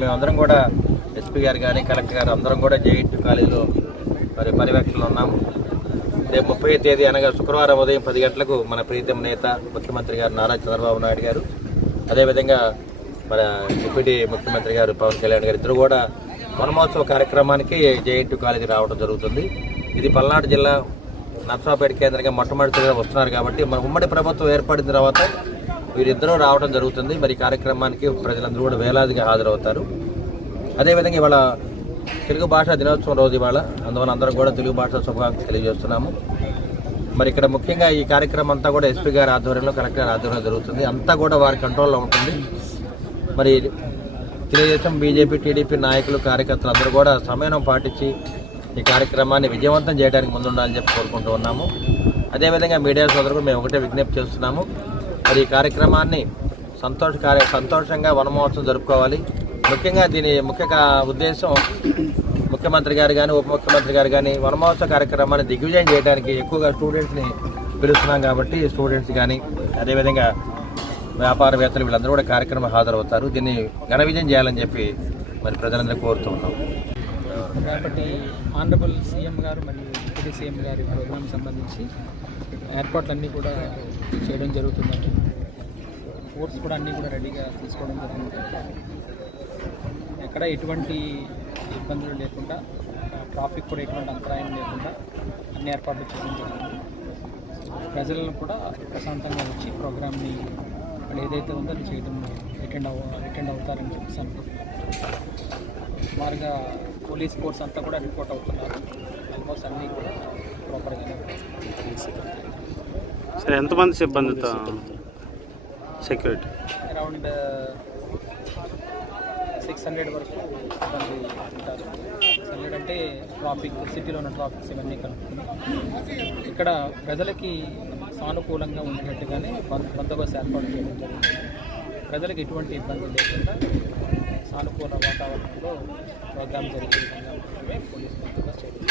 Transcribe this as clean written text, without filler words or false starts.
మేమందరం కూడా ఎస్పీ గారు కానీ కలెక్టర్ గారు అందరం కూడా జేఎన్టీ కాలేజీలో మరి పర్యవేక్షణలో ఉన్నాము. రేపు 30వ తేదీ అనగా శుక్రవారం ఉదయం 10 గంటలకు మన ప్రీతం నేత ముఖ్యమంత్రి గారు నారా చంద్రబాబు నాయుడు గారు, అదేవిధంగా మన డిప్యూటీ ముఖ్యమంత్రి గారు పవన్ కళ్యాణ్ గారు ఇద్దరు కూడా వనమహోత్సవ కార్యక్రమానికి జేఎన్టీ కాలేజీ రావడం జరుగుతుంది. ఇది పల్నాడు జిల్లా నర్సాపేట కేంద్రంగా మొట్టమొదటిగా వస్తున్నారు కాబట్టి మన ఉమ్మడి ప్రభుత్వం ఏర్పడిన తర్వాత వీరిద్దరూ రావడం జరుగుతుంది. మరి కార్యక్రమానికి ప్రజలందరూ కూడా వేలాదిగా హాజరవుతారు. అదేవిధంగా ఇవాళ తెలుగు భాషా దినోత్సవం రోజు ఇవాళ, అందువల్ల అందరం కూడా తెలుగు భాష శుభాకాంక్షలు తెలియజేస్తున్నాము. మరి ఇక్కడ ముఖ్యంగా ఈ కార్యక్రమం అంతా కూడా ఎస్పీ గారి ఆధ్వర్యంలో కలెక్టర్ గారి ఆధ్వర్యంలో జరుగుతుంది. అంతా కూడా వారి కంట్రోల్లో ఉంటుంది. మరి తెలుగుదేశం, బీజేపీ, టీడీపీ నాయకులు, కార్యకర్తలు అందరూ కూడా సమయం పాటించి ఈ కార్యక్రమాన్ని విజయవంతం చేయడానికి ముందుండాలని చెప్పి కోరుకుంటూ ఉన్నాము. అదేవిధంగా మీడియా సోదరులు మేము ఒకటే విజ్ఞప్తి చేస్తున్నాము. మరి ఈ కార్యక్రమాన్ని సంతోషంగా వనమహోత్సవం జరుపుకోవాలి. ముఖ్యంగా దీని ముఖ్య ఉద్దేశం ముఖ్యమంత్రి గారు కానీ ఉప ముఖ్యమంత్రి గారు కానీ వనమహోత్సవ కార్యక్రమాన్ని దిగ్విజయం చేయడానికి ఎక్కువగా స్టూడెంట్స్ని పిలుస్తున్నాం కాబట్టి స్టూడెంట్స్ కానీ అదేవిధంగా వ్యాపారవేత్తలు వీళ్ళందరూ కూడా కార్యక్రమం హాజరవుతారు. దీన్ని ఘన విజయం చేయాలని చెప్పి మరి ప్రజలందరూ కోరుతూ ఉన్నాం. కాబట్టి ఆనరబుల్ సీఎం గారు మరియు డిప్యూటీ సీఎం గారి ప్రోగ్రాం సంబంధించి ఏర్పాట్లన్నీ కూడా చేయడం జరుగుతుందండి. ఫోర్స్ కూడా అన్నీ కూడా రెడీగా తీసుకోవడం జరుగుతుంది. ఎక్కడ ఎటువంటి ఇబ్బందులు లేకుండా, ట్రాఫిక్ కూడా ఎటువంటి అంతరాయం లేకుండా అన్ని ఏర్పాట్లు చేయడం జరుగుతుంది. ప్రజలను కూడా ప్రశాంతంగా వచ్చి ప్రోగ్రామ్ని వాళ్ళు ఏదైతే ఉందో అది చేయడం అటెండ్ అవుతారని చెప్పేసి అనుకుంటున్నాను. సుమారుగా పోలీస్ ఫోర్స్ అంతా కూడా రిపోర్ట్ అవుతున్నారు. ఆల్మోస్ట్ అన్నీ కూడా ప్రాపర్గానే సరే. ఎంతమంది సిబ్బందితో సెక్యూరిటీ? అరౌండ్ 600 వరకు సిబ్బంది ఉంటారు. 600 అంటే ట్రాఫిక్, సిటీలో ఉన్న ట్రాఫిక్స్ ఇవన్నీ కలుపుకుని ఇక్కడ ప్రజలకి సానుకూలంగా ఉండేటట్టుగానే బందోబస్తు ఏర్పాటు చేయడం జరుగుతుంది. ప్రజలకు ఎటువంటి ఇబ్బంది లేకుండా సానుకూల వాతావరణంలో ప్రోగ్రాం జరిగే విధంగా మాత్రమే పోలీసు బందోబస్తు చేయడం.